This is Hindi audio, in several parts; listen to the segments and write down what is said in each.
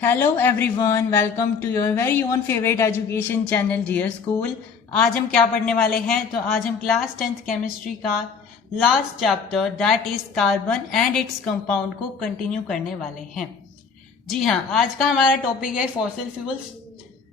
Hello everyone, welcome to your very own favourite education channel Dear School. आज हम क्या पढ़ने वाले हैं? तो आज हम क्लास 10th केमिस्ट्री का last chapter that is carbon and its compound को कंटिन्यू करने वाले हैं। जी हाँ, आज का हमारा टॉपिक है फॉसिल फ्यूल्स।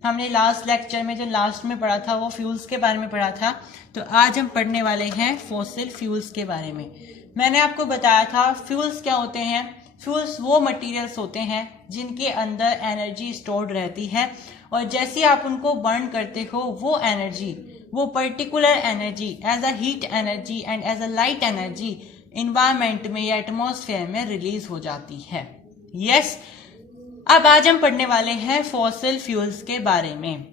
हमने लास्ट लेक्चर में जो लास्ट में पढ़ा था वो फ्यूल्स के बारे में पढ़ा था, तो आज हम पढ़ने वाले हैं फॉसिल फ्यूल्स के बारे में। मैंने आपको बताया था फ्यूल्स क्या होते हैं। फ्यूल्स वो मटेरियल्स होते हैं जिनके अंदर एनर्जी स्टोर्ड रहती है, और जैसे आप उनको बर्न करते हो वो एनर्जी, वो particular energy as a heat energy and as a light energy environment में या एटमॉस्फेयर में रिलीज हो जाती है। यस, अब आज हम पढ़ने वाले हैं फॉसिल फ्यूल्स के बारे में।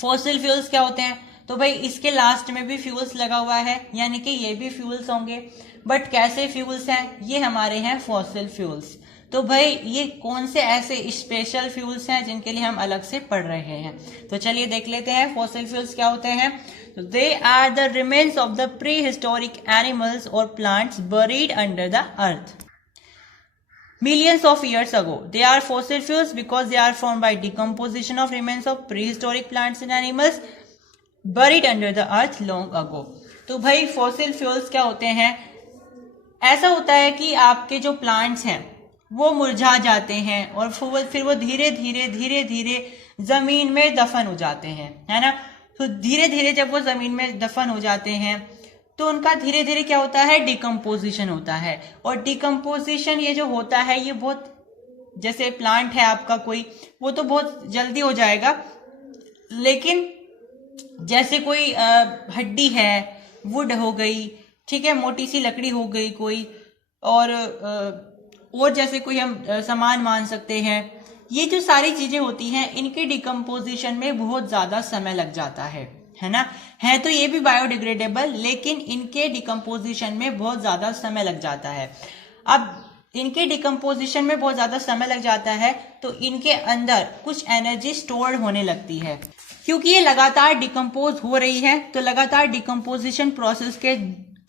फॉसिल फ्यूल्स क्या होते हैं? तो भाई इसके लास्ट में भी फ्यूल्स लगा हुआ है, यानी कि ये भी फ्यूल्स होंगे, बट कैसे फ्यूल्स हैं? ये हमारे हैं फॉसिल फ्यूल्स। तो भाई ये कौन से ऐसे स्पेशल फ्यूल्स हैं जिनके लिए हम अलग से पढ़ रहे हैं? तो चलिए देख लेते हैं फॉसिल फ्यूल्स क्या होते हैं। तो they are the remains of the prehistoric animals और plants buried under the earth millions of years ago. They are fossil fuels because they are formed by decomposition of remains of prehistoric plants and animals buried under the earth long ago. तो भाई फॉसिल फ्यूल्स क्या होते हैं? ऐसा होता है कि आपके जो प्लांट्स हैं वो मुरझा जाते हैं और फिर वो धीरे धीरे जमीन में दफन हो जाते हैं, है ना। तो धीरे धीरे जब वो जमीन में दफन हो जाते हैं तो उनका धीरे धीरे क्या होता है? डिकम्पोजिशन होता है। और डिकम्पोजिशन ये जो होता है ये बहुत, जैसे प्लांट है आपका कोई, वो तो बहुत जल्दी हो जाएगा, लेकिन जैसे कोई हड्डी है, वुड हो गई, ठीक है, मोटी सी लकड़ी हो गई कोई, और जैसे कोई हम सामान मान सकते हैं, ये जो सारी चीजें होती हैं इनके डिकम्पोजिशन में बहुत ज्यादा समय लग जाता है ना। है तो ये भी बायोडिग्रेडेबल, लेकिन इनके डिकम्पोजिशन में बहुत ज्यादा समय लग जाता है। अब इनके डिकम्पोजिशन में बहुत ज्यादा समय लग जाता है तो इनके अंदर कुछ एनर्जी स्टोर होने लगती है, क्योंकि ये लगातार डिकम्पोज हो रही है। तो लगातार डिकम्पोजिशन प्रोसेस के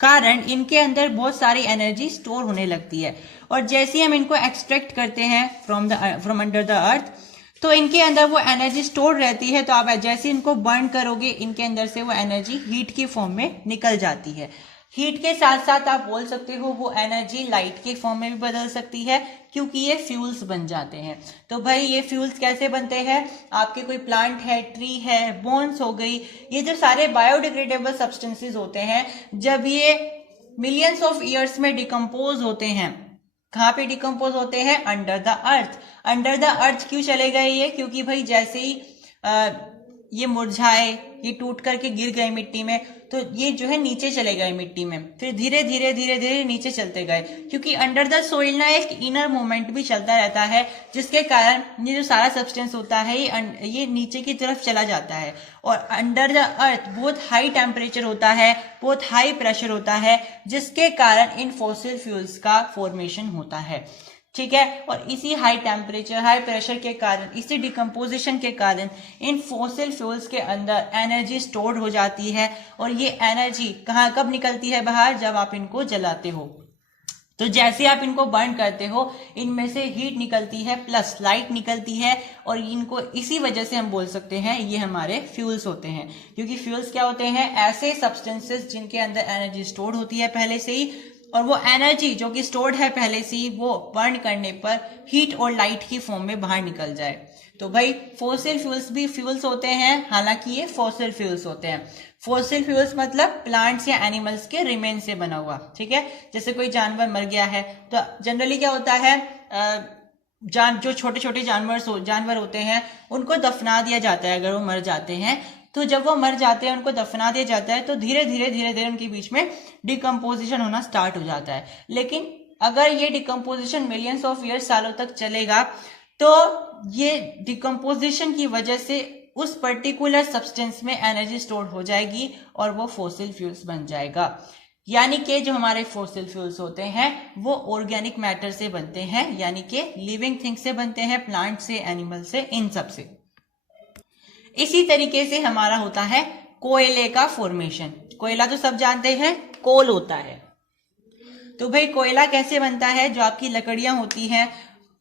कारण इनके अंदर बहुत सारी एनर्जी स्टोर होने लगती है, और जैसे हम इनको एक्सट्रैक्ट करते हैं फ्रॉम अंडर द अर्थ, तो इनके अंदर वो एनर्जी स्टोर रहती है। तो आप जैसे इनको बर्न करोगे इनके अंदर से वो एनर्जी हीट की फॉर्म में निकल जाती है। हीट के साथ साथ आप बोल सकते हो वो एनर्जी लाइट के फॉर्म में भी बदल सकती है, क्योंकि ये फ्यूल्स बन जाते हैं। तो भाई ये फ्यूल्स कैसे बनते हैं? आपके कोई प्लांट है, ट्री है, बोन्स हो गई, ये जो सारे बायोडिग्रेडेबल सब्सटेंसेस होते हैं, जब ये मिलियंस ऑफ ईयर्स में डिकम्पोज होते हैं, कहाँ पे डिकम्पोज होते हैं? Under the earth. Under the अर्थ क्यों चले गए ये? क्योंकि भाई जैसे ही ये मुरझाए, ये टूट करके गिर गए मिट्टी में, तो ये जो है नीचे चले गए मिट्टी में, फिर धीरे धीरे नीचे चलते गए, क्योंकि अंडर द सोइल ना एक इनर मूवमेंट भी चलता रहता है, जिसके कारण ये जो सारा सब्सटेंस होता है ये नीचे की तरफ चला जाता है। और अंडर द अर्थ बहुत हाई टेम्परेचर होता है, बहुत हाई प्रेशर होता है, जिसके कारण इन फॉसिल फ्यूल्स का फॉर्मेशन होता है, ठीक है। और इसी हाई टेम्परेचर, हाई प्रेशर के कारण, इसी डिकम्पोजिशन के कारण इन फॉसिल फ्यूल्स के अंदर एनर्जी स्टोर्ड हो जाती है, और ये एनर्जी कब निकलती है बाहर? जब आप इनको जलाते हो। तो जैसे आप इनको बर्न करते हो, इनमें से हीट निकलती है प्लस लाइट निकलती है, और इनको इसी वजह से हम बोल सकते हैं ये हमारे फ्यूल्स होते हैं। क्योंकि फ्यूल्स क्या होते हैं? ऐसे सब्सटेंसेस जिनके अंदर एनर्जी स्टोर्ड होती है पहले से ही, और वो एनर्जी जो कि स्टोर्ड है पहले से ही, वो बर्न करने पर हीट और लाइट की फॉर्म में बाहर निकल जाए। तो भाई फॉसिल फ्यूल्स भी फ्यूल्स होते हैं, हालांकि ये फॉसिल फ्यूल्स होते हैं। फॉसिल फ्यूल्स मतलब प्लांट्स या एनिमल्स के रिमेन से बना हुआ, ठीक है। जैसे कोई जानवर मर गया है तो जनरली क्या होता है, जो छोटे छोटे जानवर होते हैं उनको दफना दिया जाता है। अगर वो मर जाते हैं तो जब वो मर जाते हैं उनको दफना दिया जाता है, तो धीरे धीरे उनके बीच में डिकम्पोजिशन होना स्टार्ट हो जाता है। लेकिन अगर ये डिकम्पोजिशन मिलियंस ऑफ ईयर्स, सालों तक चलेगा, तो ये डिकम्पोजिशन की वजह से उस पर्टिकुलर सब्सटेंस में एनर्जी स्टोर हो जाएगी और वो फॉसिल फ्यूल्स बन जाएगा। यानी कि जो हमारे फॉसिल फ्यूल्स होते हैं वो ऑर्गेनिक मैटर से बनते हैं, यानी कि लिविंग थिंग से बनते हैं, प्लांट से, एनिमल से, इन सब से। इसी तरीके से हमारा होता है कोयले का फॉर्मेशन। कोयला तो सब जानते हैं, कोल होता है। तो भाई कोयला कैसे बनता है? जो आपकी लकड़ियां होती हैं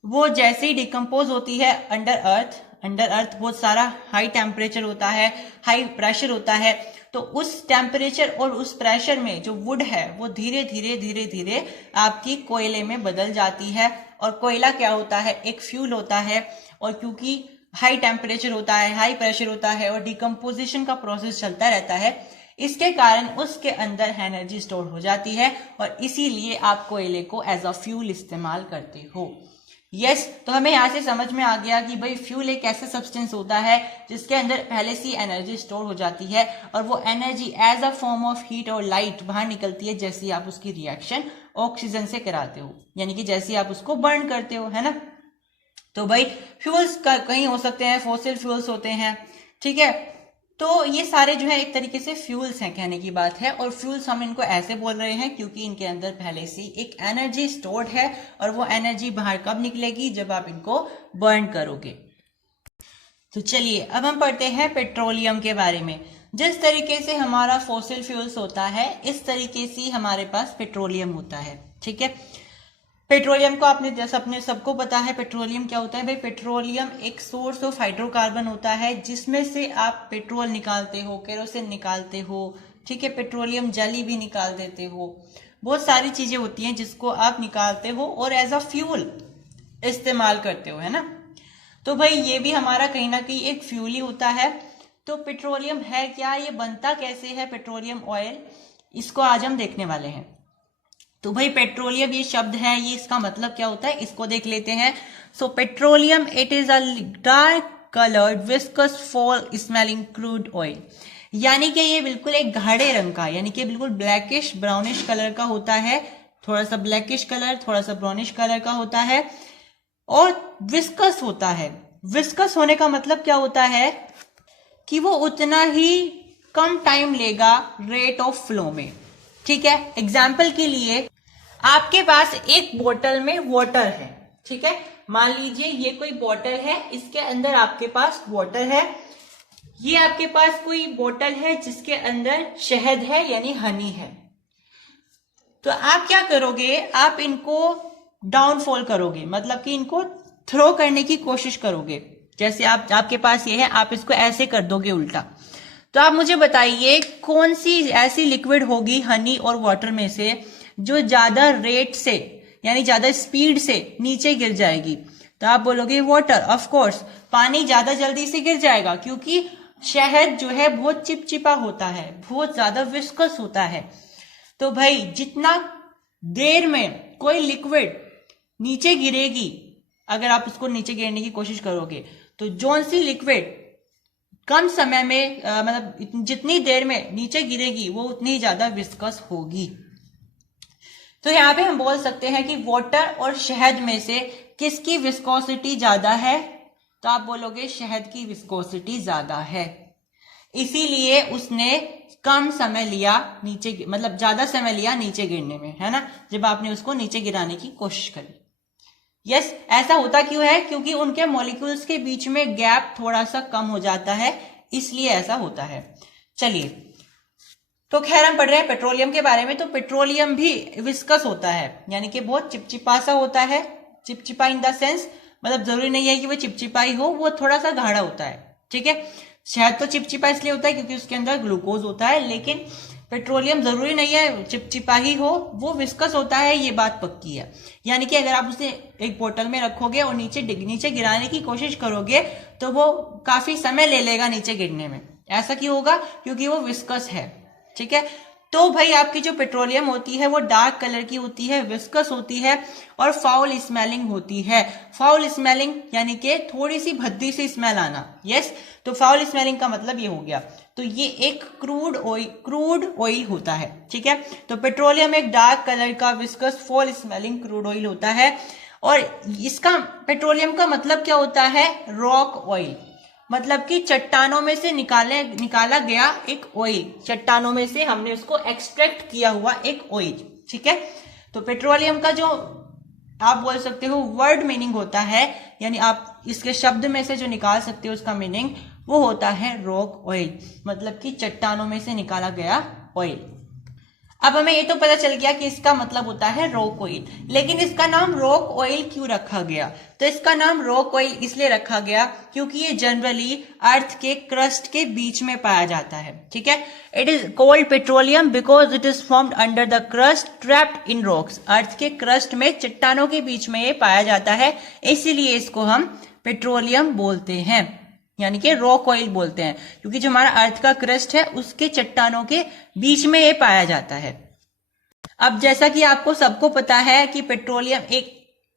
वो जैसे ही डिकम्पोज होती है अंडर अर्थ बहुत सारा हाई टेम्परेचर होता है, हाई प्रेशर होता है, तो उस टेम्परेचर और उस प्रेशर में जो वुड है वो धीरे धीरे आपकी कोयले में बदल जाती है। और कोयला क्या होता है, एक फ्यूल होता है, और क्योंकि हाई टेम्परेचर होता है, हाई प्रेशर होता है और डिकम्पोजिशन का प्रोसेस चलता रहता है, इसके कारण उसके अंदर एनर्जी स्टोर हो जाती है और इसीलिए आप कोयले को एज अ फ्यूल इस्तेमाल करते हो। यस, तो हमें यहाँ से समझ में आ गया कि भाई फ्यूल एक ऐसा सब्सटेंस होता है जिसके अंदर पहले से एनर्जी स्टोर हो जाती है और वो energy as a form of heat और लाइट बाहर निकलती है जैसे आप उसकी रिएक्शन ऑक्सीजन से कराते हो, यानी कि जैसे आप उसको बर्न करते हो, है ना। तो भाई फ्यूल्स कहीं हो सकते हैं, फॉसिल फ्यूल्स होते हैं, ठीक है। तो ये सारे जो है एक तरीके से फ्यूल्स हैं, कहने की बात है। और फ्यूल्स हम इनको ऐसे बोल रहे हैं क्योंकि इनके अंदर पहले से एक एनर्जी स्टोर्ड है और वो एनर्जी बाहर कब निकलेगी, जब आप इनको बर्न करोगे। तो चलिए अब हम पढ़ते हैं पेट्रोलियम के बारे में। जिस तरीके से हमारा फॉसिल फ्यूल्स होता है इस तरीके से हमारे पास पेट्रोलियम होता है, ठीक है। पेट्रोलियम को आपने जैसा अपने सबको पता है पेट्रोलियम क्या होता है भाई। पेट्रोलियम एक सोर्स ऑफ हाइड्रोकार्बन होता है जिसमें से आप पेट्रोल निकालते हो, केरोसिन निकालते हो, ठीक है। पेट्रोलियम जेली भी निकाल देते हो, बहुत सारी चीजें होती हैं जिसको आप निकालते हो और एज अ फ्यूल इस्तेमाल करते हो, है ना। तो भाई ये भी हमारा कहीं ना कहीं एक फ्यूल ही होता है। तो पेट्रोलियम है क्या, ये बनता कैसे है पेट्रोलियम ऑयल, इसको आज हम देखने वाले हैं। तो भाई पेट्रोलियम ये शब्द है, ये इसका मतलब क्या होता है इसको देख लेते हैं। So petroleum it is a dark coloured viscous foul smelling crude oil, यानी कि ये बिल्कुल एक गाढ़े रंग का, यानी कि बिल्कुल ब्लैकिश ब्राउनिश कलर का होता है, थोड़ा सा ब्लैकिश कलर थोड़ा सा ब्राउनिश कलर का होता है और विस्कस होता है। विस्कस होने का मतलब क्या होता है कि वो उतना ही कम टाइम लेगा रेट ऑफ फ्लो में, ठीक है। एग्जाम्पल के लिए आपके पास एक बोतल में वाटर है, ठीक है। मान लीजिए ये कोई बोतल है, इसके अंदर आपके पास वाटर है। ये आपके पास कोई बोतल है जिसके अंदर शहद है यानी हनी है। तो आप क्या करोगे, आप इनको डाउनफॉल करोगे, मतलब कि इनको थ्रो करने की कोशिश करोगे। जैसे आपके पास ये है, आप इसको ऐसे कर दोगे उल्टा। तो आप मुझे बताइए कौन सी ऐसी लिक्विड होगी हनी और वाटर में से जो ज्यादा रेट से यानी ज्यादा स्पीड से नीचे गिर जाएगी। तो आप बोलोगे वाटर। ऑफ कोर्स पानी ज्यादा जल्दी से गिर जाएगा क्योंकि शहद जो है बहुत चिपचिपा होता है, बहुत ज्यादा विस्कस होता है। तो भाई जितना देर में कोई लिक्विड नीचे गिरेगी, अगर आप उसको नीचे गिरने की कोशिश करोगे, तो जौन सी लिक्विड कम समय में मतलब जितनी देर में नीचे गिरेगी वो उतनी ही ज्यादा विस्कस होगी। तो यहाँ पे हम बोल सकते हैं कि वाटर और शहद में से किसकी विस्कोसिटी ज्यादा है, तो आप बोलोगे शहद की विस्कोसिटी ज्यादा है, इसीलिए उसने कम समय लिया नीचे, मतलब ज्यादा समय लिया नीचे गिरने में, है ना, जब आपने उसको नीचे गिराने की कोशिश करी। यस, ऐसा होता क्यों है, क्योंकि उनके मॉलिक्यूल्स के बीच में गैप थोड़ा सा कम हो जाता है, इसलिए ऐसा होता है। चलिए, तो खैर हम पढ़ रहे हैं पेट्रोलियम के बारे में। तो पेट्रोलियम भी विस्कस होता है, यानी कि बहुत चिपचिपा सा होता है। चिपचिपा इन द सेंस, मतलब जरूरी नहीं है कि वो चिपचिपा ही हो, वो थोड़ा सा गाढ़ा होता है, ठीक है। शहद तो चिपचिपा इसलिए होता है क्योंकि उसके अंदर ग्लूकोज होता है, लेकिन पेट्रोलियम जरूरी नहीं है चिपचिपा ही हो, वो विस्कस होता है, ये बात पक्की है। यानी कि अगर आप उसे एक बोतल में रखोगे और नीचे गिराने की कोशिश करोगे तो वो काफी समय ले लेगा नीचे गिरने में। ऐसा क्यों होगा, क्योंकि वो विस्कस है, ठीक है। तो भाई आपकी जो पेट्रोलियम होती है वो डार्क कलर की होती है, विस्कस होती है और फाउल स्मेलिंग होती है। फाउल स्मेलिंग यानी कि थोड़ी सी भद्दी सी स्मेल आना। यस, तो फाउल स्मेलिंग का मतलब ये हो गया। तो ये एक क्रूड ऑयल होता है, ठीक है। तो पेट्रोलियम एक डार्क कलर का viscous foul smelling crude oil होता है। और इसका पेट्रोलियम का मतलब क्या होता है, रॉक ऑयल, मतलब कि चट्टानों में से निकाला गया एक ऑयल, चट्टानों में से हमने उसको एक्सट्रैक्ट किया हुआ एक ऑयल, ठीक है। तो पेट्रोलियम का जो आप बोल सकते हो वर्ड मीनिंग होता है, यानी आप इसके शब्द में से जो निकाल सकते हो उसका मीनिंग, वो होता है रॉक ऑयल, मतलब कि चट्टानों में से निकाला गया ऑयल। अब हमें ये तो पता चल गया कि इसका मतलब होता है रॉक ऑयल, लेकिन इसका नाम रॉक ऑयल क्यों रखा गया? तो इसका नाम रॉक ऑयल इसलिए रखा गया क्योंकि ये जनरली अर्थ के क्रस्ट के बीच में पाया जाता है, ठीक है। It is called petroleum because it is formed under the crust trapped in rocks. Earth के क्रस्ट में, चट्टानों के बीच में ये पाया जाता है, इसीलिए इसको हम पेट्रोलियम बोलते हैं, यानी कि रॉक ऑयल बोलते हैं, क्योंकि जो हमारा अर्थ का क्रस्ट है उसके चट्टानों के बीच में ये पाया जाता है। अब जैसा कि आपको सबको पता है कि पेट्रोलियम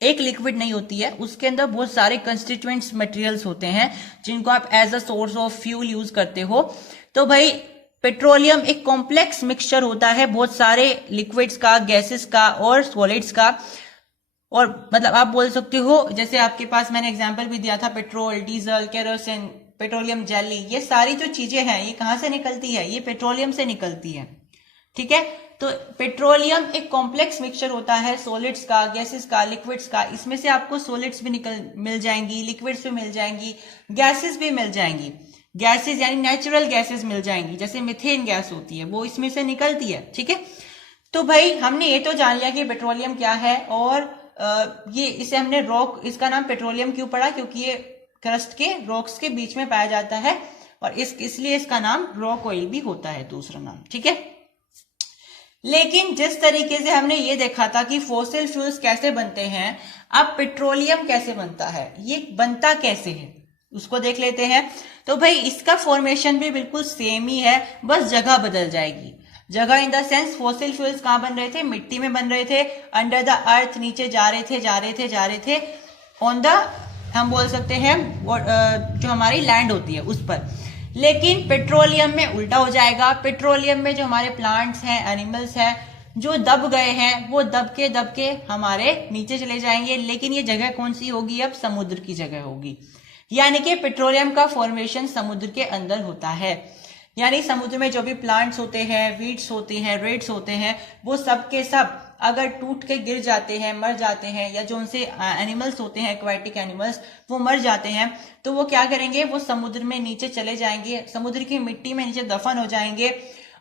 एक लिक्विड नहीं होती है, उसके अंदर बहुत सारे कंस्टिट्यूएंट्स मटेरियल्स होते हैं जिनको आप as a source of fuel use करते हो। तो भाई पेट्रोलियम एक कॉम्प्लेक्स मिक्सचर होता है बहुत सारे लिक्विड्स का, गैसेस का और सॉलिड्स का। और मतलब आप बोल सकते हो, जैसे आपके पास मैंने एग्जांपल भी दिया था, petrol, diesel, kerosene, petroleum jelly, ये सारी जो चीजें हैं ये कहां से निकलती है? ये पेट्रोलियम से निकलती है, ठीक है। तो पेट्रोलियम एक कॉम्प्लेक्स मिक्सचर होता है सॉलिड्स का, गैसेस का, लिक्विड्स का। इसमें से आपको सॉलिड्स भी मिल जाएंगी, लिक्विड्स भी मिल जाएंगी, गैसेस भी मिल जाएंगी। गैसेस यानी नेचुरल गैसेस मिल जाएंगी, जैसे मीथेन गैस होती है वो इसमें से निकलती है, ठीक है। तो भाई हमने ये तो जान लिया कि पेट्रोलियम क्या है, और ये इसे हमने रॉक, इसका नाम पेट्रोलियम क्यों पड़ा? क्योंकि ये क्रस्ट के रॉक्स के बीच में पाया जाता है, और इसलिए इसका नाम रॉक ऑयल भी होता है, दूसरा नाम, ठीक है। लेकिन जिस तरीके से हमने ये देखा था कि फॉसिल फ्यूल्स कैसे बनते हैं, अब पेट्रोलियम कैसे बनता है, ये बनता कैसे है उसको देख लेते हैं। तो भाई इसका फॉर्मेशन भी बिल्कुल सेम ही है, बस जगह बदल जाएगी। जगह in the sense, fossil fuels कहां बन रहे थे? मिट्टी में बन रहे थे, अंडर द अर्थ, नीचे जा रहे थे ऑन द, हम बोल सकते हैं जो हमारी लैंड होती है उस पर। लेकिन पेट्रोलियम में उल्टा हो जाएगा। पेट्रोलियम में जो हमारे प्लांट्स हैं, एनिमल्स हैं, जो दब गए हैं वो दब के हमारे नीचे चले जाएंगे। लेकिन ये जगह कौन सी होगी? अब समुद्र की जगह होगी। यानी कि पेट्रोलियम का फॉर्मेशन समुद्र के अंदर होता है। यानी समुद्र में जो भी प्लांट्स होते हैं, वीड्स होते हैं, रेड्स होते हैं, वो सब के सब अगर टूट के गिर जाते हैं, मर जाते हैं, या जो उनसे एनिमल्स होते हैं, एक्वाटिक एनिमल्स, वो मर जाते हैं, तो वो क्या करेंगे? वो समुद्र में नीचे चले जाएंगे, समुद्र की मिट्टी में नीचे दफन हो जाएंगे,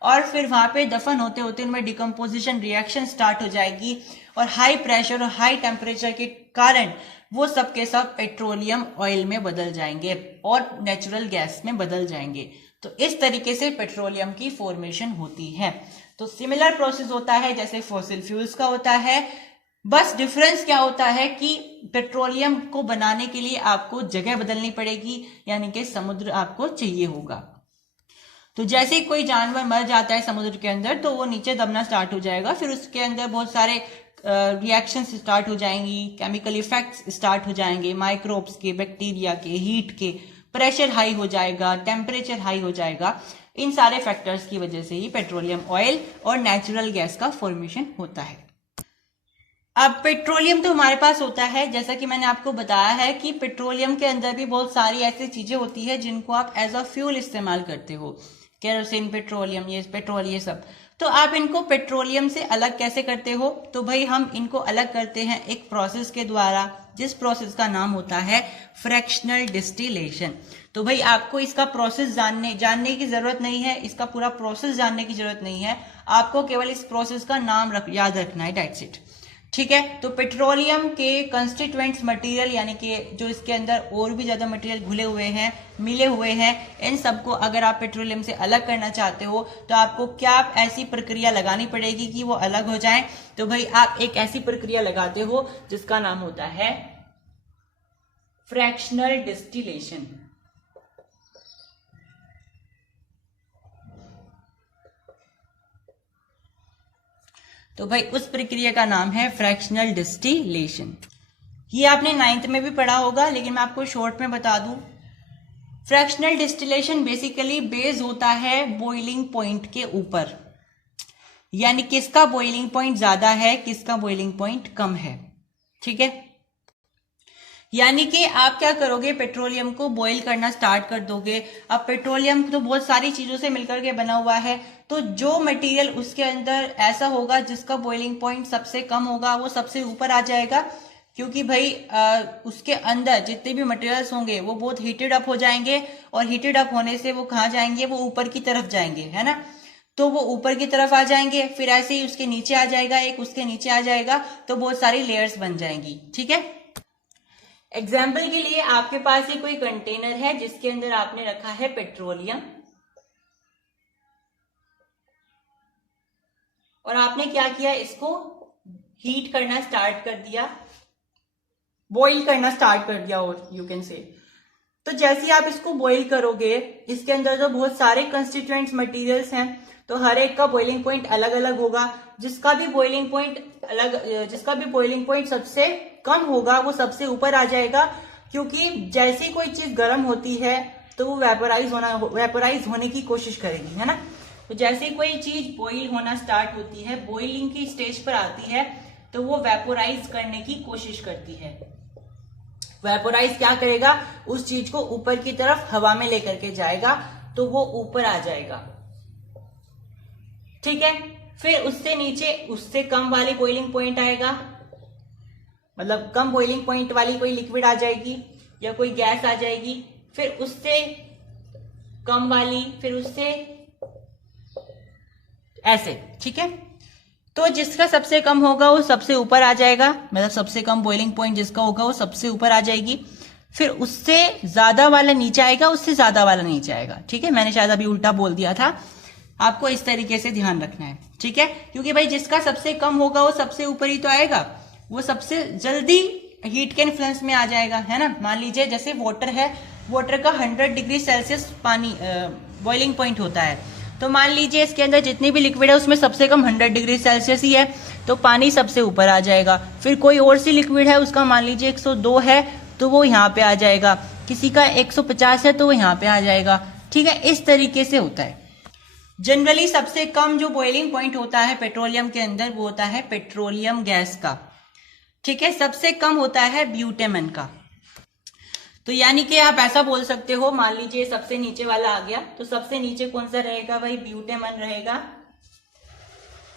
और फिर वहां पे दफन होते होते उनमें डिकम्पोजिशन रिएक्शन स्टार्ट हो जाएगी, और हाई प्रेशर और हाई टेम्परेचर के कारण वो सब के सब पेट्रोलियम ऑयल में बदल जाएंगे और नेचुरल गैस में बदल जाएंगे। तो इस तरीके से पेट्रोलियम की फॉर्मेशन होती है। तो सिमिलर प्रोसेस होता है जैसे फॉसिल फ्यूल्स का होता है, बस डिफरेंस क्या होता है कि पेट्रोलियम को बनाने के लिए आपको जगह बदलनी पड़ेगी, यानी कि समुद्र आपको चाहिए होगा। तो जैसे कोई जानवर मर जाता है समुद्र के अंदर, तो वो नीचे दबना स्टार्ट हो जाएगा, फिर उसके अंदर बहुत सारे रिएक्शंस स्टार्ट हो जाएंगी, केमिकल इफेक्ट्स स्टार्ट हो जाएंगे, माइक्रोब्स के, बैक्टीरिया के, हीट के, प्रेशर हाई हो जाएगा, टेम्परेचर हाई हो जाएगा। इन सारे फैक्टर्स की वजह से ही पेट्रोलियम ऑयल और नेचुरल गैस का फॉर्मेशन होता है। अब पेट्रोलियम तो हमारे पास होता है, जैसा कि मैंने आपको बताया है कि पेट्रोलियम के अंदर भी बहुत सारी ऐसी चीजें होती है जिनको आप एज अ फ्यूल इस्तेमाल करते हो, केरोसिन, पेट्रोलियम, ये पेट्रोल, ये सब। तो आप इनको पेट्रोलियम से अलग कैसे करते हो? तो भाई हम इनको अलग करते हैं एक प्रोसेस के द्वारा, जिस प्रोसेस का नाम होता है फ्रैक्शनल डिस्टिलेशन। तो भाई आपको इसका प्रोसेस जानने की जरूरत नहीं है, इसका पूरा प्रोसेस जानने की जरूरत नहीं है, आपको केवल इस प्रोसेस का नाम याद रखना है, दैट्स इट, ठीक है। तो पेट्रोलियम के कंस्टिट्यूएंट्स मटेरियल, यानी कि जो इसके अंदर और भी ज्यादा मटेरियल घुले हुए हैं, मिले हुए हैं, इन सबको अगर आप पेट्रोलियम से अलग करना चाहते हो तो आपको क्या ऐसी प्रक्रिया लगानी पड़ेगी कि वो अलग हो जाए? तो भाई आप एक ऐसी प्रक्रिया लगाते हो जिसका नाम होता है फ्रैक्शनल डिस्टिलेशन। तो भाई उस प्रक्रिया का नाम है फ्रैक्शनल डिस्टिलेशन। ये आपने 9th में भी पढ़ा होगा, लेकिन मैं आपको शॉर्ट में बता दूं। फ्रैक्शनल डिस्टिलेशन बेसिकली बेस होता है बॉइलिंग पॉइंट के ऊपर, यानी किसका बॉइलिंग पॉइंट ज्यादा है, किसका बॉइलिंग पॉइंट कम है, ठीक है। यानी कि आप क्या करोगे, पेट्रोलियम को बॉईल करना स्टार्ट कर दोगे। अब पेट्रोलियम तो बहुत सारी चीजों से मिलकर के बना हुआ है, तो जो मटेरियल उसके अंदर ऐसा होगा जिसका बॉइलिंग पॉइंट सबसे कम होगा वो सबसे ऊपर आ जाएगा, क्योंकि भाई उसके अंदर जितने भी मटेरियल्स होंगे वो बहुत हीटेड अप हो जाएंगे, और हीटेड अप होने से वो कहाँ जाएंगे? वो ऊपर की तरफ जाएंगे, है ना। तो वो ऊपर की तरफ आ जाएंगे, फिर ऐसे ही उसके नीचे आ जाएगा, एक उसके नीचे आ जाएगा, तो बहुत सारी लेयर्स बन जाएंगी। ठीक है, एग्जाम्पल के लिए आपके पास ये कोई कंटेनर है जिसके अंदर आपने रखा है पेट्रोलियम, और आपने क्या किया, इसको हीट करना स्टार्ट कर दिया, बॉईल करना स्टार्ट कर दिया, और यू कैन से। तो जैसे आप इसको बॉईल करोगे, इसके अंदर जो बहुत सारे कंस्टिट्यूएंट्स मटेरियल्स हैं, तो हर एक का बॉइलिंग पॉइंट अलग अलग होगा। जिसका भी बॉइलिंग पॉइंट सबसे कम होगा वो सबसे ऊपर आ जाएगा, क्योंकि जैसी कोई चीज गर्म होती है तो वो वेपोराइज होने की कोशिश करेगी, है ना। तो जैसे कोई चीज बॉईल होना स्टार्ट होती है, बॉइलिंग की स्टेज पर आती है, तो वो वेपोराइज करने की कोशिश करती है। वेपोराइज क्या करेगा, उस चीज को ऊपर की तरफ हवा में लेकर के जाएगा, तो वो ऊपर आ जाएगा। ठीक है, फिर उससे नीचे उससे कम वाली बॉइलिंग पॉइंट आएगा, मतलब कम बॉइलिंग पॉइंट वाली कोई लिक्विड आ जाएगी या कोई गैस आ जाएगी, फिर उससे कम वाली, फिर उससे ऐसे। ठीक है, तो जिसका सबसे कम होगा वो सबसे ऊपर आ जाएगा, मतलब सबसे कम बॉइलिंग पॉइंट जिसका होगा वो सबसे ऊपर आ जाएगी, फिर उससे ज्यादा वाला नीचे आएगा, उससे ज्यादा वाला नीचे आएगा। ठीक है, मैंने शायद अभी उल्टा बोल दिया था, आपको इस तरीके से ध्यान रखना है। ठीक है, क्योंकि भाई जिसका सबसे कम होगा वो सबसे ऊपर ही तो आएगा, वो सबसे जल्दी हीट के इन्फ्लुएंस में आ जाएगा, है ना। मान लीजिए जैसे वाटर है, वाटर का 100 डिग्री सेल्सियस पानी बॉइलिंग पॉइंट होता है, तो मान लीजिए इसके अंदर जितनी भी लिक्विड है उसमें सबसे कम 100 डिग्री सेल्सियस ही है, तो पानी सबसे ऊपर आ जाएगा। फिर कोई और सी लिक्विड है, उसका मान लीजिए 102 है, तो वो यहाँ पे आ जाएगा, किसी का 150 है तो वो यहाँ पे आ जाएगा। ठीक है, इस तरीके से होता है। जनरली सबसे कम जो बॉइलिंग पॉइंट होता है पेट्रोलियम के अंदर वो होता है पेट्रोलियम गैस का। ठीक है, सबसे कम होता है ब्यूटेमन का। तो यानी कि आप ऐसा बोल सकते हो, मान लीजिए सबसे नीचे वाला आ गया, तो सबसे नीचे कौन सा रहेगा भाई, ब्यूटेमन रहेगा,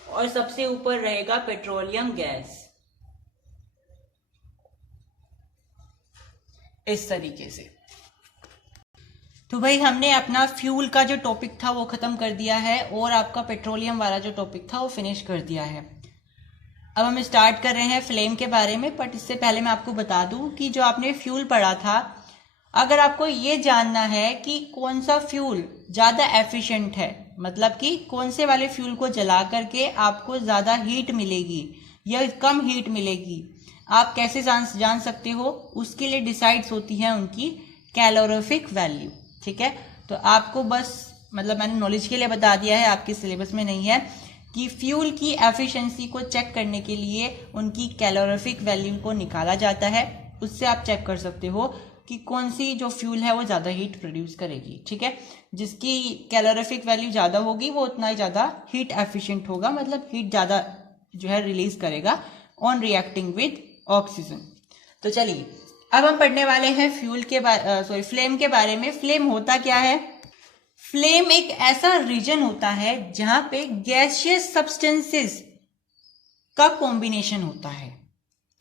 और सबसे ऊपर रहेगा पेट्रोलियम गैस, इस तरीके से। तो भाई हमने अपना फ्यूल का जो टॉपिक था वो खत्म कर दिया है, और आपका पेट्रोलियम वाला जो टॉपिक था वो फिनिश कर दिया है। अब हम स्टार्ट कर रहे हैं फ्लेम के बारे में, बट इससे पहले मैं आपको बता दूं कि जो आपने फ्यूल पढ़ा था, अगर आपको ये जानना है कि कौन सा फ्यूल ज्यादा एफिशिएंट है, मतलब कि कौन से वाले फ्यूल को जला करके आपको ज्यादा हीट मिलेगी या कम हीट मिलेगी, आप कैसे जान सकते हो, उसके लिए डिसाइड्स होती है उनकी कैलोरीफिक वैल्यू। ठीक है, तो आपको बस मतलब मैंने नॉलेज के लिए बता दिया है, आपके सिलेबस में नहीं है, कि फ्यूल की एफिशिएंसी को चेक करने के लिए उनकी कैलोरीफिक वैल्यू को निकाला जाता है। उससे आप चेक कर सकते हो कि कौन सी जो फ्यूल है वो ज्यादा हीट प्रोड्यूस करेगी। ठीक है, जिसकी कैलोरीफिक वैल्यू ज्यादा होगी वो उतना ही ज्यादा हीट एफिशिएंट होगा, मतलब हीट ज्यादा जो है रिलीज करेगा ऑन रिएक्टिंग विद ऑक्सीजन। तो चलिए अब हम पढ़ने वाले हैं फ्लेम के बारे में। फ्लेम होता क्या है? फ्लेम एक ऐसा रीजन होता है जहां पे गैसियस सब्सटेंसेस का कॉम्बिनेशन होता है।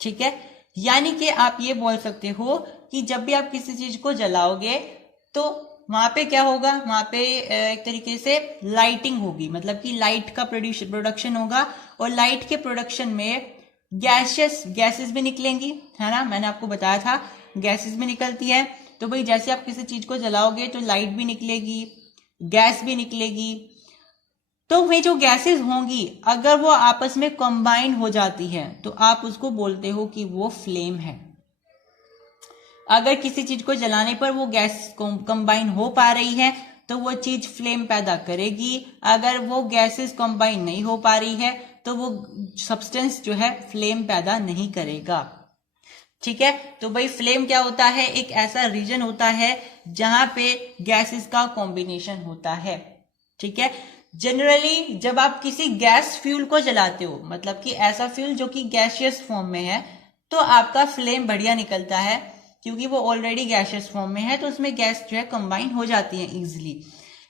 ठीक है, यानी कि आप ये बोल सकते हो कि जब भी आप किसी चीज को जलाओगे तो वहां पे क्या होगा, वहां पे एक तरीके से लाइटिंग होगी, मतलब कि लाइट का प्रोडक्शन होगा, और लाइट के प्रोडक्शन में गैसेस भी निकलेंगी, है ना। मैंने आपको बताया था गैसेस भी निकलती है। तो भाई जैसे आप किसी चीज को जलाओगे तो लाइट भी निकलेगी, गैस भी निकलेगी। तो वे जो गैसेस होंगी अगर वो आपस में कंबाइन हो जाती है तो आप उसको बोलते हो कि वो फ्लेम है। अगर किसी चीज को जलाने पर वो गैस कंबाइन हो पा रही है तो वो चीज फ्लेम पैदा करेगी। अगर वो गैसेस कंबाइन नहीं हो पा रही है तो वो सब्सटेंस जो है फ्लेम पैदा नहीं करेगा। ठीक है, तो भाई फ्लेम क्या होता है? एक ऐसा रीजन होता है जहां पे गैसेस का कॉम्बिनेशन होता है। ठीक है, जनरली जब आप किसी गैस फ्यूल को जलाते हो, मतलब कि ऐसा फ्यूल जो कि गैसियस फॉर्म में है, तो आपका फ्लेम बढ़िया निकलता है, क्योंकि वो ऑलरेडी गैसियस फॉर्म में है तो उसमें गैस जो है कंबाइन हो जाती है इजीली।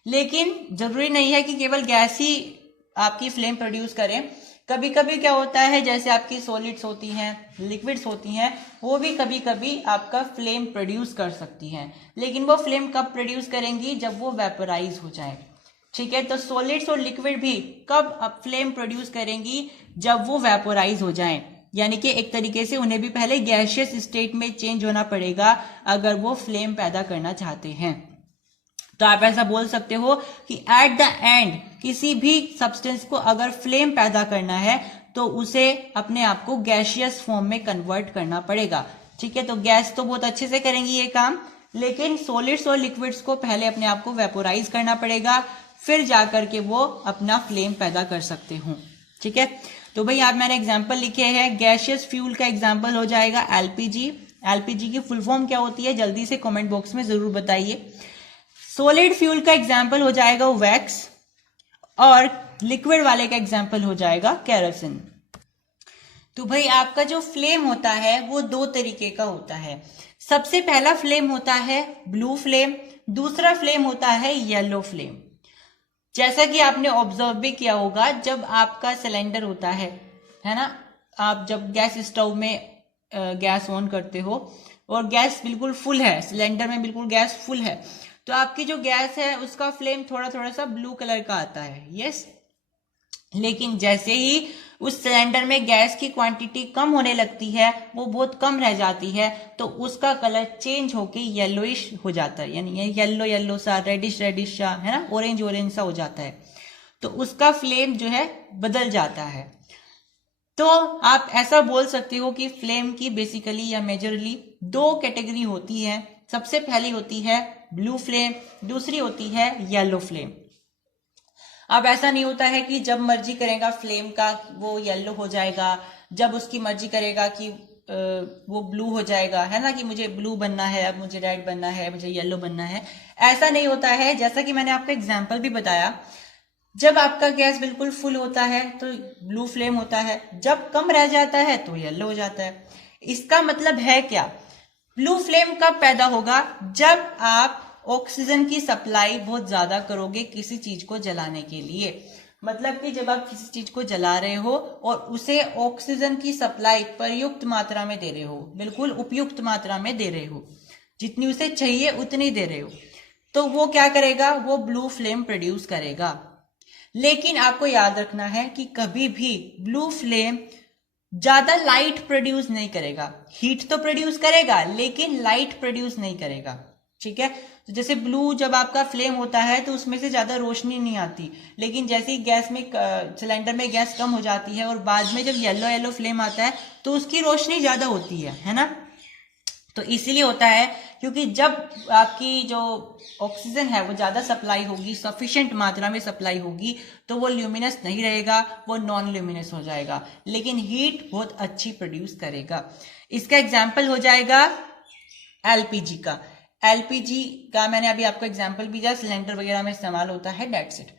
लेकिन जरूरी नहीं है कि केवल गैस ही आपकी फ्लेम प्रोड्यूस करें। कभी कभी क्या होता है, जैसे आपकी सॉलिड्स होती हैं, लिक्विड्स होती हैं, वो भी कभी कभी आपका फ्लेम प्रोड्यूस कर सकती हैं। लेकिन वो फ्लेम कब प्रोड्यूस करेंगी? जब वो वेपोराइज हो जाए। ठीक है। तो सॉलिड्स और लिक्विड भी कब फ्लेम प्रोड्यूस करेंगी, जब वो वेपोराइज हो जाएं, यानी कि एक तरीके से उन्हें भी पहले गैसियस स्टेट में चेंज होना पड़ेगा अगर वो फ्लेम पैदा करना चाहते हैं। तो आप ऐसा बोल सकते हो कि एट द एंड किसी भी सब्सटेंस को अगर फ्लेम पैदा करना है तो उसे अपने आप को गैसियस फॉर्म में कन्वर्ट करना पड़ेगा। ठीक है। तो गैस तो बहुत अच्छे से करेंगी ये काम, लेकिन सॉलिड्स और लिक्विड्स को पहले अपने आप को वेपोराइज करना पड़ेगा, फिर जाकर के वो अपना फ्लेम पैदा कर सकते हो। ठीक है। तो भाई आप मैंने एग्जाम्पल लिखे हैं। गैसियस फ्यूल का एग्जाम्पल हो जाएगा एलपीजी। एलपीजी की फुल फॉर्म क्या होती है, जल्दी से कमेंट बॉक्स में जरूर बताइए। सॉलिड फ्यूल का एग्जाम्पल हो जाएगा वैक्स, और लिक्विड वाले का एग्जाम्पल हो जाएगा केरोसिन। तो भाई आपका जो फ्लेम होता है वो दो तरीके का होता है। सबसे पहला फ्लेम होता है ब्लू फ्लेम, दूसरा फ्लेम होता है येलो फ्लेम। जैसा कि आपने ऑब्जर्व भी किया होगा, जब आपका सिलेंडर होता है ना, आप जब गैस स्टोव में गैस ऑन करते हो और गैस बिल्कुल फुल है, सिलेंडर में बिल्कुल गैस फुल है, तो आपकी जो गैस है उसका फ्लेम थोड़ा थोड़ा सा ब्लू कलर का आता है। यस। लेकिन जैसे ही उस सिलेंडर में गैस की क्वांटिटी कम होने लगती है, वो बहुत कम रह जाती है, तो उसका कलर चेंज होके येलोइश हो जाता है, यानी येलो येलो सा, रेडिश रेडिश सा, है ना, ऑरेंज ऑरेंज सा हो जाता है। तो उसका फ्लेम जो है बदल जाता है। तो आप ऐसा बोल सकते हो कि फ्लेम की बेसिकली या मेजरली दो कैटेगरी होती है। सबसे पहली होती है ब्लू फ्लेम, दूसरी होती है येलो फ्लेम। अब ऐसा नहीं होता है कि जब मर्जी करेगा फ्लेम का वो येलो हो जाएगा, जब उसकी मर्जी करेगा कि वो ब्लू हो जाएगा, है ना, कि मुझे ब्लू बनना है, अब मुझे रेड बनना है, मुझे येलो बनना है। ऐसा नहीं होता है। जैसा कि मैंने आपको एग्जाम्पल भी बताया, जब आपका गैस बिल्कुल फुल होता है तो ब्लू फ्लेम होता है, जब कम रह जाता है तो येलो हो जाता है। इसका मतलब है क्या, ब्लू फ्लेम कब पैदा होगा, जब आप ऑक्सीजन की सप्लाई बहुत ज्यादा करोगे किसी चीज को जलाने के लिए। मतलब कि जब आप किसी चीज को जला रहे हो और उसे ऑक्सीजन की सप्लाई पर्याप्त मात्रा में दे रहे हो, बिल्कुल उपयुक्त मात्रा में दे रहे हो, जितनी उसे चाहिए उतनी दे रहे हो, तो वो क्या करेगा, वो ब्लू फ्लेम प्रोड्यूस करेगा। लेकिन आपको याद रखना है कि कभी भी ब्लू फ्लेम ज्यादा लाइट प्रोड्यूस नहीं करेगा। हीट तो प्रोड्यूस करेगा लेकिन लाइट प्रोड्यूस नहीं करेगा। ठीक है। तो जैसे ब्लू जब आपका फ्लेम होता है तो उसमें से ज्यादा रोशनी नहीं आती, लेकिन जैसे ही गैस में सिलेंडर में गैस कम हो जाती है और बाद में जब येलो येलो फ्लेम आता है तो उसकी रोशनी ज्यादा होती है ना। तो इसीलिए होता है क्योंकि जब आपकी जो ऑक्सीजन है वो ज्यादा सप्लाई होगी, सफिशिएंट मात्रा में सप्लाई होगी, तो वो ल्यूमिनस नहीं रहेगा, वो नॉन ल्यूमिनस हो जाएगा, लेकिन हीट बहुत अच्छी प्रोड्यूस करेगा। इसका एग्जाम्पल हो जाएगा एलपीजी का। एलपीजी का मैंने अभी आपको एग्जाम्पल भी दिया, सिलेंडर वगैरह में इस्तेमाल होता है, डेट्स इट।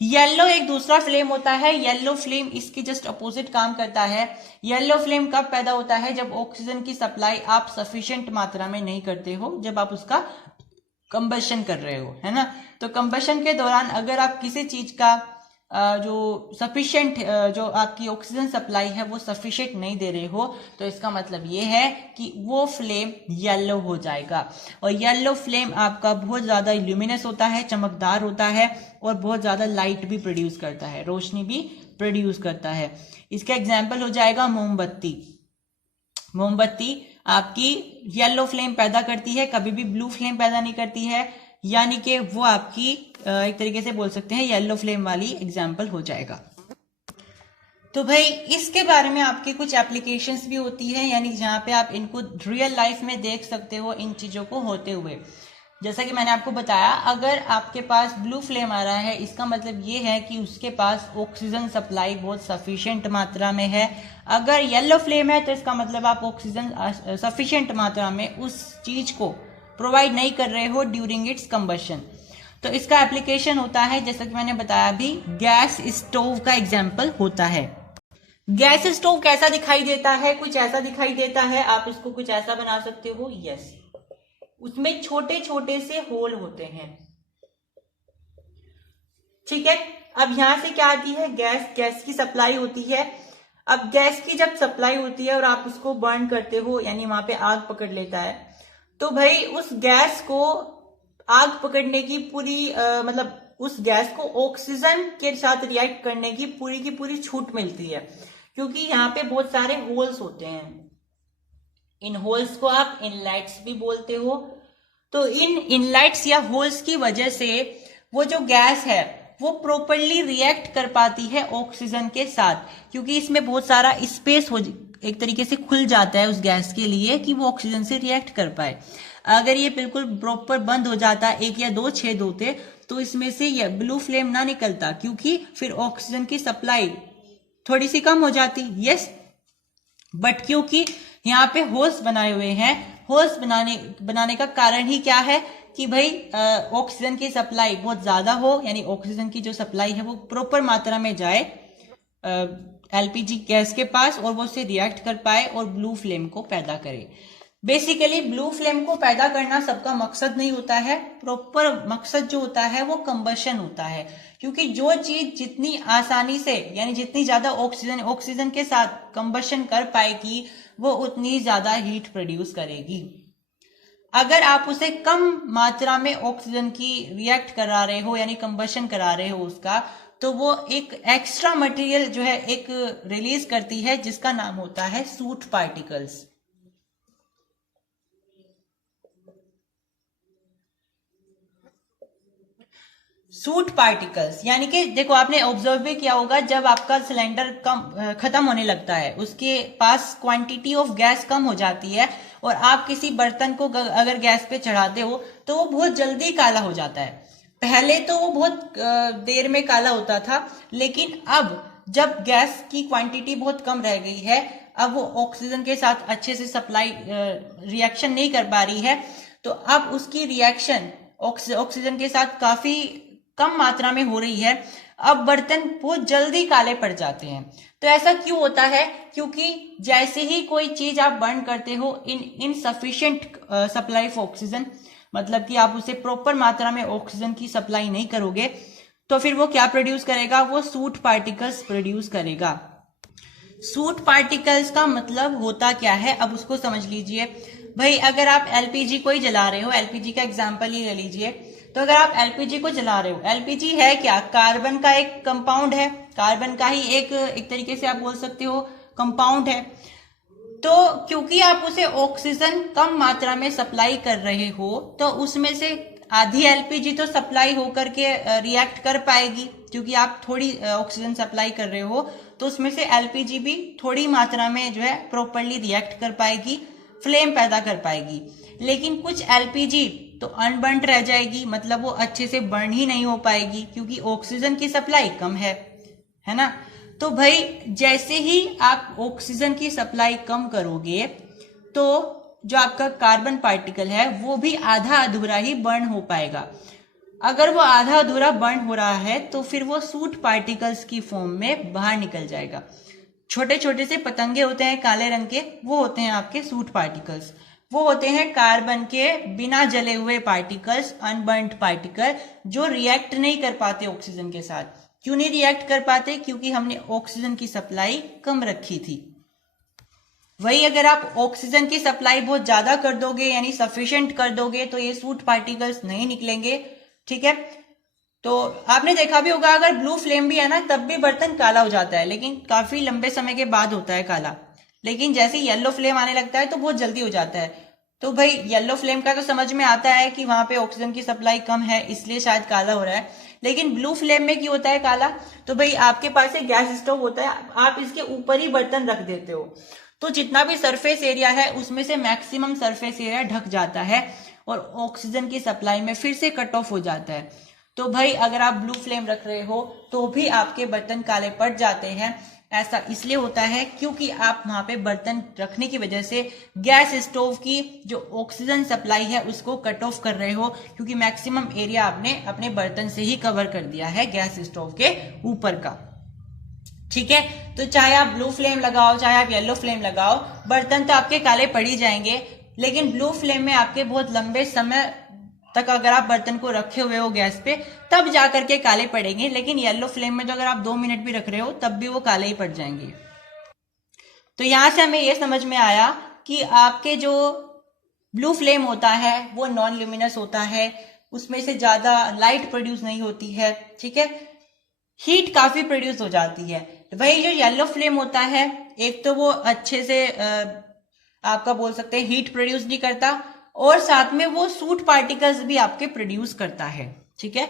येलो एक दूसरा फ्लेम होता है। येलो फ्लेम इसके जस्ट अपोजिट काम करता है। येलो फ्लेम कब पैदा होता है, जब ऑक्सीजन की सप्लाई आप सफिशिएंट मात्रा में नहीं करते हो, जब आप उसका कंबशन कर रहे हो, है ना। तो कंबशन के दौरान अगर आप किसी चीज का जो सफिशिएंट जो आपकी ऑक्सीजन सप्लाई है वो सफिशिएंट नहीं दे रहे हो, तो इसका मतलब ये है कि वो फ्लेम येलो हो जाएगा। और येलो फ्लेम आपका बहुत ज्यादा ल्यूमिनस होता है, चमकदार होता है, और बहुत ज्यादा लाइट भी प्रोड्यूस करता है, रोशनी भी प्रोड्यूस करता है। इसका एग्जाम्पल हो जाएगा मोमबत्ती। मोमबत्ती आपकी येलो फ्लेम पैदा करती है, कभी भी ब्लू फ्लेम पैदा नहीं करती है, यानी कि वो आपकी एक तरीके से बोल सकते हैं येलो फ्लेम वाली एग्जाम्पल हो जाएगा। तो भाई इसके बारे में आपके कुछ एप्लीकेशंस भी होती है, यानी जहां पे आप इनको रियल लाइफ में देख सकते हो इन चीजों को होते हुए। जैसा कि मैंने आपको बताया, अगर आपके पास ब्लू फ्लेम आ रहा है, इसका मतलब ये है कि उसके पास ऑक्सीजन सप्लाई बहुत सफिशिएंट मात्रा में है। अगर येलो फ्लेम है तो इसका मतलब आप ऑक्सीजन सफिशिएंट मात्रा में उस चीज को प्रोवाइड नहीं कर रहे हो ड्यूरिंग इट्स कंबशन। तो इसका एप्लीकेशन होता है, जैसा कि मैंने बताया अभी, गैस स्टोव का एग्जाम्पल होता है। गैस स्टोव कैसा दिखाई देता है, कुछ ऐसा दिखाई देता है। आप इसको कुछ ऐसा बना सकते हो। यस, उसमें छोटे छोटे से होल होते हैं। ठीक है। अब यहां से क्या आती है, गैस की सप्लाई होती है। अब गैस की जब सप्लाई होती है और आप उसको बर्न करते हो, यानी वहां पे आग पकड़ लेता है, तो भाई उस गैस को आग पकड़ने की पूरी मतलब उस गैस को ऑक्सीजन के साथ रिएक्ट करने की पूरी छूट मिलती है, क्योंकि यहाँ पे बहुत सारे होल्स होते हैं। इन होल्स को आप इनलेट्स भी बोलते हो। तो इन इनलेट्स या होल्स की वजह से वो जो गैस है वो प्रॉपरली रिएक्ट कर पाती है ऑक्सीजन के साथ, क्योंकि इसमें बहुत सारा स्पेस हो एक तरीके से खुल जाता है उस गैस के लिए कि वो ऑक्सीजन से रिएक्ट कर पाए। अगर ये बिल्कुल प्रॉपर बंद हो जाता, एक या दो छेद होते, तो इसमें से ये ब्लू फ्लेम ना निकलता, क्योंकि फिर ऑक्सीजन की सप्लाई थोड़ी सी कम हो जाती। यस, बट क्योंकि यहाँ पे होल्स बनाए हुए हैं, होल्स बनाने का कारण ही क्या है कि भाई ऑक्सीजन की सप्लाई बहुत ज्यादा हो, यानी ऑक्सीजन की जो सप्लाई है वो प्रॉपर मात्रा में जाए एलपीजी गैस के पास और वो उससे रिएक्ट कर पाए और ब्लू फ्लेम को पैदा करे। बेसिकली ब्लू फ्लेम को पैदा करना सबका मकसद नहीं होता है, प्रॉपर मकसद जो होता है वो कंबशन होता है, क्योंकि जो चीज जितनी आसानी से यानी जितनी ज्यादा ऑक्सीजन के साथ कंबशन कर पाएगी वो उतनी ज्यादा हीट प्रोड्यूस करेगी। अगर आप उसे कम मात्रा में ऑक्सीजन की रिएक्ट करा रहे हो यानी कंबशन करा रहे हो उसका, तो वो एक एक्स्ट्रा मटेरियल जो है एक रिलीज करती है जिसका नाम होता है सूट पार्टिकल्स। सूट पार्टिकल्स यानी कि देखो, आपने ऑब्जर्व भी किया होगा, जब आपका सिलेंडर खत्म होने लगता है, उसके पास क्वांटिटी ऑफ गैस कम हो जाती है और आप किसी बर्तन को अगर गैस पे चढ़ाते हो तो वो बहुत जल्दी काला हो जाता है। पहले तो वो बहुत देर में काला होता था, लेकिन अब जब गैस की क्वांटिटी बहुत कम रह गई है, अब वो ऑक्सीजन के साथ अच्छे से सप्लाई रिएक्शन नहीं कर पा रही है, तो अब उसकी रिएक्शन ऑक्सीजन के साथ काफी कम मात्रा में हो रही है। अब बर्तन बहुत जल्दी काले पड़ जाते हैं। तो ऐसा क्यों होता है? क्योंकि जैसे ही कोई चीज आप बर्न करते हो इन इनसफिशिएंट सप्लाई ऑफ ऑक्सीजन, मतलब कि आप उसे प्रॉपर मात्रा में ऑक्सीजन की सप्लाई नहीं करोगे, तो फिर वो क्या प्रोड्यूस करेगा? वो सूट पार्टिकल्स प्रोड्यूस करेगा। सूट पार्टिकल्स का मतलब होता क्या है, अब उसको समझ लीजिए। भाई अगर आप एलपीजी को ही जला रहे हो, एलपीजी का एग्जांपल ही ले लीजिए, तो अगर आप एलपीजी को जला रहे हो, एलपीजी है क्या? कार्बन का एक कंपाउंड है, कार्बन का ही एक तरीके से आप बोल सकते हो कंपाउंड है। तो क्योंकि आप उसे ऑक्सीजन कम मात्रा में सप्लाई कर रहे हो, तो उसमें से आधी एलपीजी तो सप्लाई होकर के रिएक्ट कर पाएगी, क्योंकि आप थोड़ी ऑक्सीजन सप्लाई कर रहे हो, तो उसमें से एलपीजी भी थोड़ी मात्रा में जो है प्रॉपरली रिएक्ट कर पाएगी, फ्लेम पैदा कर पाएगी। लेकिन कुछ एलपीजी तो अनबर्न्ड रह जाएगी, मतलब वो अच्छे से बर्न ही नहीं हो पाएगी, क्योंकि ऑक्सीजन की सप्लाई कम है ना। तो भाई जैसे ही आप ऑक्सीजन की सप्लाई कम करोगे, तो जो आपका कार्बन पार्टिकल है वो भी आधा अधूरा ही बर्न हो पाएगा। अगर वो आधा अधूरा बर्न हो रहा है, तो फिर वो सूट पार्टिकल्स की फॉर्म में बाहर निकल जाएगा। छोटे छोटे से पतंगे होते हैं काले रंग के, वो होते हैं आपके सूट पार्टिकल्स। वो होते हैं कार्बन के बिना जले हुए पार्टिकल्स, अनबर्न्ड पार्टिकल, जो रिएक्ट नहीं कर पाते ऑक्सीजन के साथ। क्यों नहीं रिएक्ट कर पाते? क्योंकि हमने ऑक्सीजन की सप्लाई कम रखी थी। वही अगर आप ऑक्सीजन की सप्लाई बहुत ज्यादा कर दोगे यानी सफिशिएंट कर दोगे, तो ये सूट पार्टिकल्स नहीं निकलेंगे। ठीक है, तो आपने देखा भी होगा, अगर ब्लू फ्लेम भी है ना, तब भी बर्तन काला हो जाता है, लेकिन काफी लंबे समय के बाद होता है काला। लेकिन जैसे येलो फ्लेम आने लगता है तो बहुत जल्दी हो जाता है। तो भाई येलो फ्लेम का तो समझ में आता है कि वहां पे ऑक्सीजन की सप्लाई कम है, इसलिए शायद काला हो रहा है। लेकिन ब्लू फ्लेम में क्यों होता है काला? तो भाई आपके पास एक गैस स्टोव होता है, आप इसके ऊपर ही बर्तन रख देते हो, तो जितना भी सरफेस एरिया है उसमें से मैक्सिमम सरफेस एरिया ढक जाता है और ऑक्सीजन की सप्लाई में फिर से कट ऑफ हो जाता है। तो भाई अगर आप ब्लू फ्लेम रख रहे हो तो भी आपके बर्तन काले पड़ जाते हैं। ऐसा इसलिए होता है क्योंकि आप वहां पे बर्तन रखने की वजह से गैस स्टोव की जो ऑक्सीजन सप्लाई है उसको कट ऑफ कर रहे हो, क्योंकि मैक्सिमम एरिया आपने अपने बर्तन से ही कवर कर दिया है गैस स्टोव के ऊपर का। ठीक है, तो चाहे आप ब्लू फ्लेम लगाओ चाहे आप येलो फ्लेम लगाओ, बर्तन तो आपके काले पड़ ही जाएंगे। लेकिन ब्लू फ्लेम में आपके बहुत लंबे समय तक अगर आप बर्तन को रखे हुए हो गैस पे, तब जाकर के काले पड़ेंगे। लेकिन येलो फ्लेम में तो अगर आप 2 मिनट भी रख रहे हो तब भी वो काले ही पड़ जाएंगे। तो यहां से हमें ये समझ में आया कि आपके जो ब्लू फ्लेम होता है वो नॉन ल्यूमिनस होता है, उसमें से ज्यादा लाइट प्रोड्यूस नहीं होती है, ठीक है, हीट काफी प्रोड्यूस हो जाती है। वही जो येलो फ्लेम होता है, एक तो वो अच्छे से आपका बोल सकते हैं हीट प्रोड्यूस नहीं करता, और साथ में वो सूट पार्टिकल्स भी आपके प्रोड्यूस करता है, ठीक है।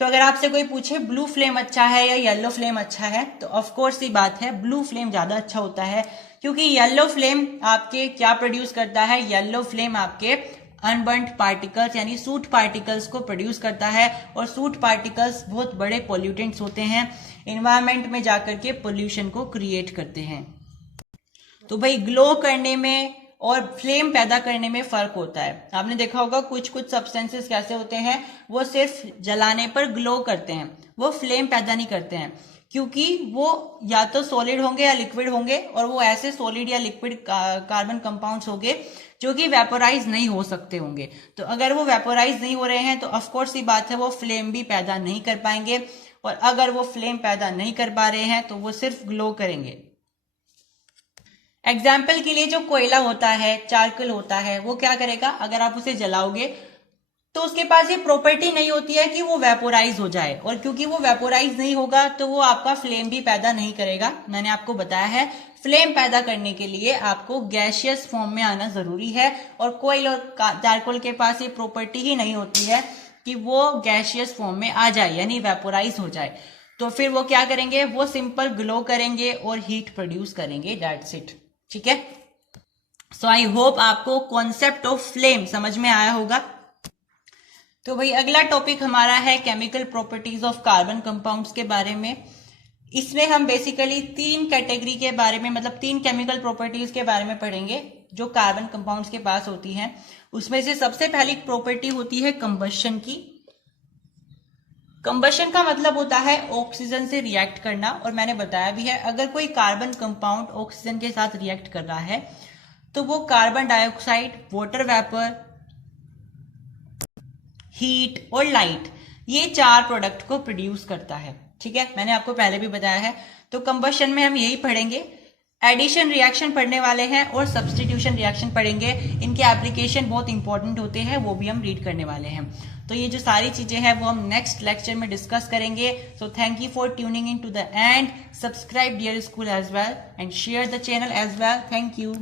तो अगर आपसे कोई पूछे ब्लू फ्लेम अच्छा है या येलो फ्लेम अच्छा है, तो ऑफ कोर्स ही बात है ब्लू फ्लेम ज्यादा अच्छा होता है, क्योंकि येलो फ्लेम आपके क्या प्रोड्यूस करता है, येलो फ्लेम आपके अनबर्न्ड पार्टिकल्स यानी सूट पार्टिकल्स को प्रोड्यूस करता है, और सूट पार्टिकल्स बहुत बड़े पोल्यूटेंट्स होते हैं, इन्वायरमेंट में जाकर के पोल्यूशन को क्रिएट करते हैं। तो भाई ग्लो करने में और फ्लेम पैदा करने में फर्क होता है। आपने देखा होगा कुछ कुछ सब्सटेंसेस कैसे होते हैं, वो सिर्फ जलाने पर ग्लो करते हैं, वो फ्लेम पैदा नहीं करते हैं, क्योंकि वो या तो सॉलिड होंगे या लिक्विड होंगे, और वो ऐसे सॉलिड या लिक्विड कार्बन कंपाउंड्स होंगे जो कि वेपोराइज नहीं हो सकते होंगे। तो अगर वो वेपोराइज नहीं हो रहे हैं तो ऑफकोर्स ये बात है वो फ्लेम भी पैदा नहीं कर पाएंगे, और अगर वो फ्लेम पैदा नहीं कर पा रहे हैं तो वो सिर्फ ग्लो करेंगे। एग्जाम्पल के लिए जो कोयला होता है, चारकोल होता है, वो क्या करेगा, अगर आप उसे जलाओगे तो उसके पास ये प्रॉपर्टी नहीं होती है कि वो वेपोराइज हो जाए, और क्योंकि वो वेपोराइज नहीं होगा तो वो आपका फ्लेम भी पैदा नहीं करेगा। मैंने आपको बताया है फ्लेम पैदा करने के लिए आपको गैसियस फॉर्म में आना जरूरी है, और कोयला और चारकोल के पास ये प्रॉपर्टी ही नहीं होती है कि वो गैसियस फॉर्म में आ जाए यानी वेपोराइज हो जाए। तो फिर वो क्या करेंगे, वो सिंपल ग्लो करेंगे और हीट प्रोड्यूस करेंगे, दैट्स इट, ठीक है। सो आई होप आपको कॉन्सेप्ट ऑफ फ्लेम समझ में आया होगा। तो भाई अगला टॉपिक हमारा है chemical properties of carbon compounds के बारे में। इसमें हम बेसिकली 3 कैटेगरी के बारे में, मतलब 3 केमिकल प्रॉपर्टीज के बारे में पढ़ेंगे जो कार्बन कंपाउंड्स के पास होती हैं। उसमें से सबसे पहली प्रॉपर्टी होती है कंबशन की। कंबशन का मतलब होता है ऑक्सीजन से रिएक्ट करना, और मैंने बताया भी है अगर कोई कार्बन कंपाउंड ऑक्सीजन के साथ रिएक्ट कर रहा है तो वो carbon dioxide, water vapour, heat और लाइट, ये 4 प्रोडक्ट को प्रोड्यूस करता है, ठीक है। मैंने आपको पहले भी बताया है। तो कंबशन में हम यही पढ़ेंगे, एडिशन रिएक्शन पढ़ने वाले हैं और सब्सटीट्यूशन रिएक्शन पढ़ेंगे। इनके एप्लीकेशन बहुत इंपॉर्टेंट होते हैं, वो भी हम रीड करने वाले हैं। तो ये जो सारी चीजें हैं वो हम नेक्स्ट लेक्चर में डिस्कस करेंगे। So thank you for tuning in to the end, subscribe Dear School as well and share the channel as well. Thank you.